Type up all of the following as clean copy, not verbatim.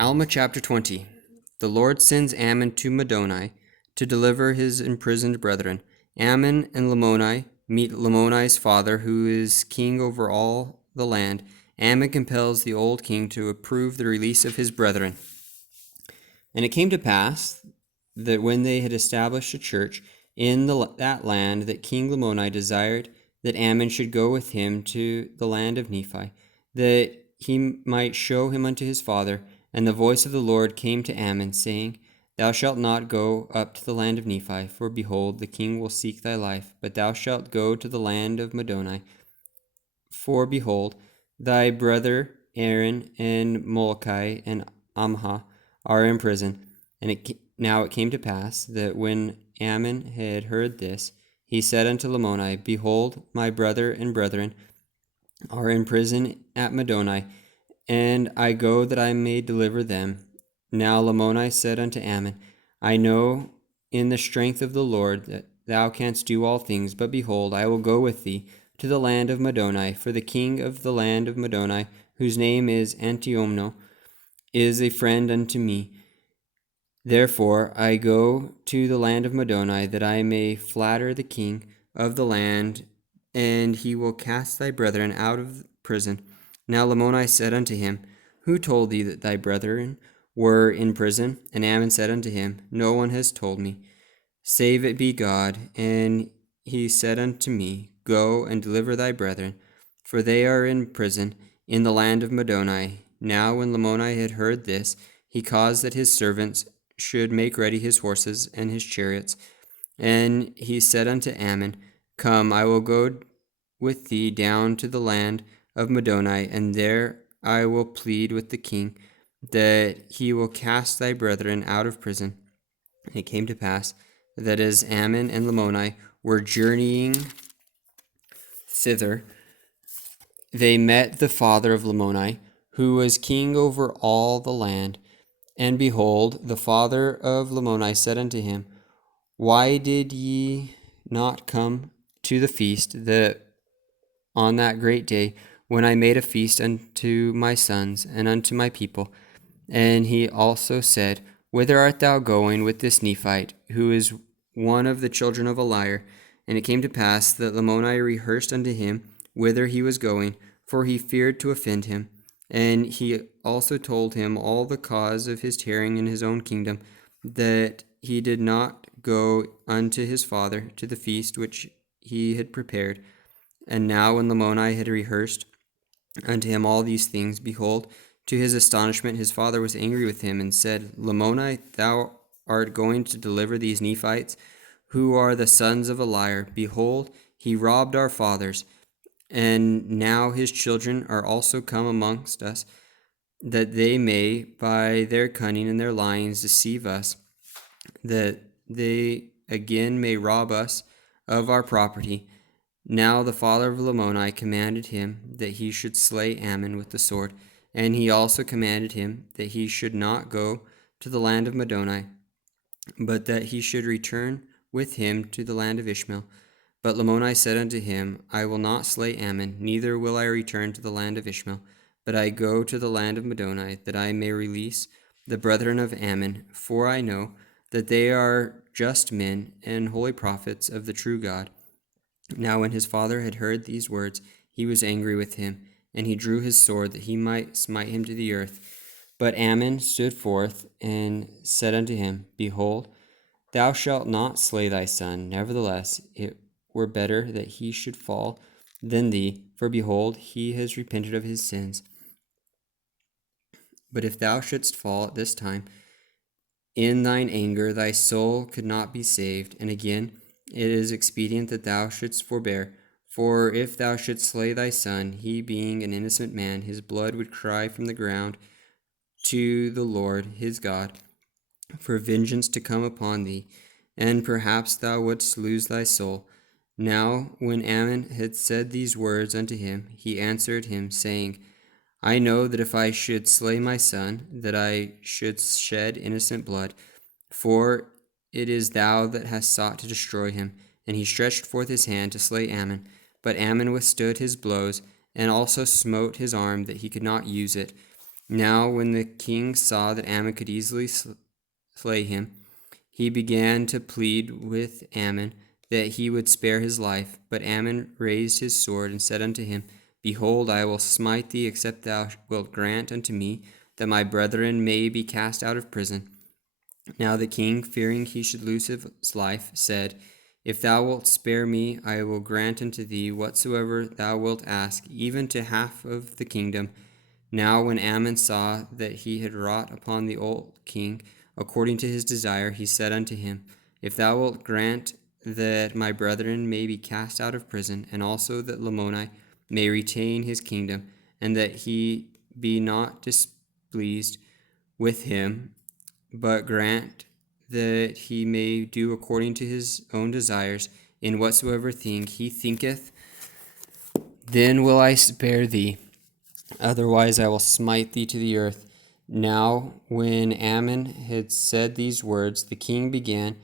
Alma chapter 20. The Lord sends Ammon to Madoni to deliver his imprisoned brethren. Ammon and Lamoni meet Lamoni's father, who is king over all the land. Ammon compels the old king to approve the release of his brethren. And it came to pass that when they had established a church in that land, that King Lamoni desired that Ammon should go with him to the land of Nephi, that he might show him unto his father. And the voice of the Lord came to Ammon, saying, Thou shalt not go up to the land of Nephi, for behold, the king will seek thy life, but thou shalt go to the land of Madoni. For behold, thy brother Aaron and Molokai and Amha are in prison. And now it came to pass that when Ammon had heard this, he said unto Lamoni, Behold, my brother and brethren are in prison at Madoni, and I go that I may deliver them. Now Lamoni said unto Ammon, I know in the strength of the Lord that thou canst do all things, but behold, I will go with thee to the land of Madoni, for the king of the land of Madoni, whose name is Antiomno, is a friend unto me. Therefore I go to the land of Madoni, that I may flatter the king of the land, and he will cast thy brethren out of prison. Now Lamoni said unto him, Who told thee that thy brethren were in prison? And Ammon said unto him, No one has told me, save it be God. And he said unto me, Go and deliver thy brethren, for they are in prison in the land of Madoni. Now when Lamoni had heard this, he caused that his servants should make ready his horses and his chariots. And he said unto Ammon, Come, I will go with thee down to the land of Madoni, and there I will plead with the king, that he will cast thy brethren out of prison. And it came to pass that as Ammon and Lamoni were journeying thither, they met the father of Lamoni, who was king over all the land. And behold, the father of Lamoni said unto him, Why did ye not come to the feast that on that great day, when I made a feast unto my sons and unto my people? And he also said, Whither art thou going with this Nephite, who is one of the children of a liar? And it came to pass that Lamoni rehearsed unto him whither he was going, for he feared to offend him. And he also told him all the cause of his tarrying in his own kingdom, that he did not go unto his father to the feast which he had prepared. And now when Lamoni had rehearsed unto him all these things, behold, to his astonishment his father was angry with him, and said, Lamoni, thou art going to deliver these Nephites, who are the sons of a liar. Behold, he robbed our fathers, and now his children are also come amongst us, that they may by their cunning and their lyings deceive us, that they again may rob us of our property. Now the father of Lamoni commanded him that he should slay Ammon with the sword, and he also commanded him that he should not go to the land of Madoni, but that he should return with him to the land of Ishmael. But Lamoni said unto him, I will not slay Ammon, neither will I return to the land of Ishmael, but I go to the land of Madoni, that I may release the brethren of Ammon, for I know that they are just men and holy prophets of the true God. Now when his father had heard these words, he was angry with him, and he drew his sword, that he might smite him to the earth. But Ammon stood forth and said unto him, Behold, thou shalt not slay thy son. Nevertheless, it were better that he should fall than thee, for behold, he has repented of his sins. But if thou shouldst fall at this time, in thine anger thy soul could not be saved. And again, it is expedient that thou shouldst forbear. For if thou shouldst slay thy son, he being an innocent man, his blood would cry from the ground to the Lord his God, for vengeance to come upon thee, and perhaps thou wouldst lose thy soul. Now when Ammon had said these words unto him, he answered him, saying, I know that if I should slay my son, that I should shed innocent blood, for it is thou that hast sought to destroy him. And he stretched forth his hand to slay Ammon. But Ammon withstood his blows, and also smote his arm, that he could not use it. Now when the king saw that Ammon could easily slay him, he began to plead with Ammon that he would spare his life. But Ammon raised his sword and said unto him, Behold, I will smite thee, except thou wilt grant unto me that my brethren may be cast out of prison. Now the king, fearing he should lose his life, said, If thou wilt spare me, I will grant unto thee whatsoever thou wilt ask, even to half of the kingdom. Now when Ammon saw that he had wrought upon the old king according to his desire, he said unto him, If thou wilt grant that my brethren may be cast out of prison, and also that Lamoni may retain his kingdom, and that he be not displeased with him, but grant that he may do according to his own desires in whatsoever thing he thinketh, then will I spare thee. Otherwise I will smite thee to the earth. Now when Ammon had said these words, the king began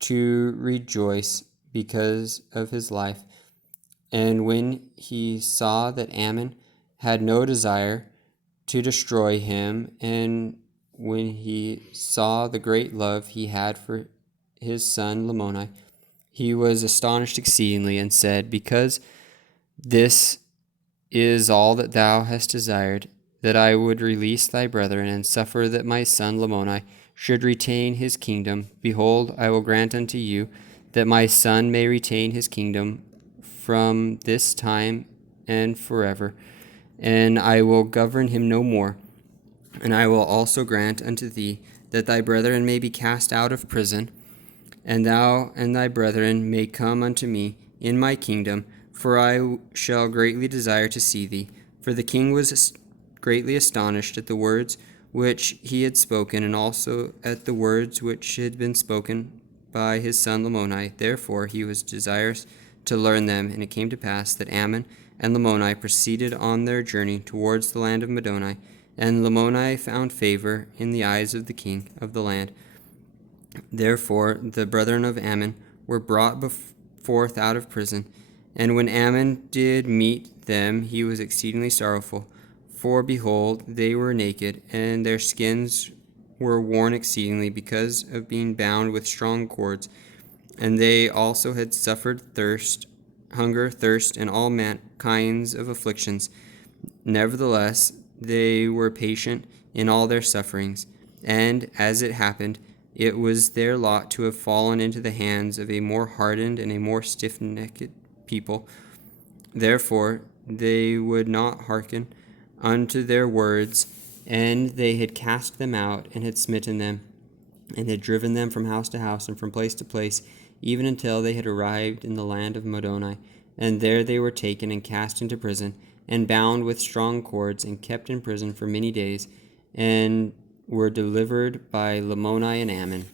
to rejoice because of his life. And when he saw that Ammon had no desire to destroy him, and when he saw the great love he had for his son Lamoni, he was astonished exceedingly, and said, Because this is all that thou hast desired, that I would release thy brethren, and suffer that my son Lamoni should retain his kingdom. Behold, I will grant unto you that my son may retain his kingdom from this time and forever, and I will govern him no more. And I will also grant unto thee that thy brethren may be cast out of prison, and thou and thy brethren may come unto me in my kingdom, for I shall greatly desire to see thee. For the king was greatly astonished at the words which he had spoken, and also at the words which had been spoken by his son Lamoni. Therefore he was desirous to learn them. And it came to pass that Ammon and Lamoni proceeded on their journey towards the land of Madoni, and Lamoni found favor in the eyes of the king of the land. Therefore the brethren of Ammon were brought forth out of prison. And when Ammon did meet them, he was exceedingly sorrowful. For behold, they were naked, and their skins were worn exceedingly, because of being bound with strong cords. And they also had suffered hunger, thirst, and all kinds of afflictions. Nevertheless, they were patient in all their sufferings. And as it happened, it was their lot to have fallen into the hands of a more hardened and a more stiff-necked people. Therefore they would not hearken unto their words, and they had cast them out, and had smitten them, and had driven them from house to house, and from place to place, even until they had arrived in the land of Madoni. And there they were taken and cast into prison, and bound with strong cords, and kept in prison for many days, and were delivered by Lamoni and Ammon.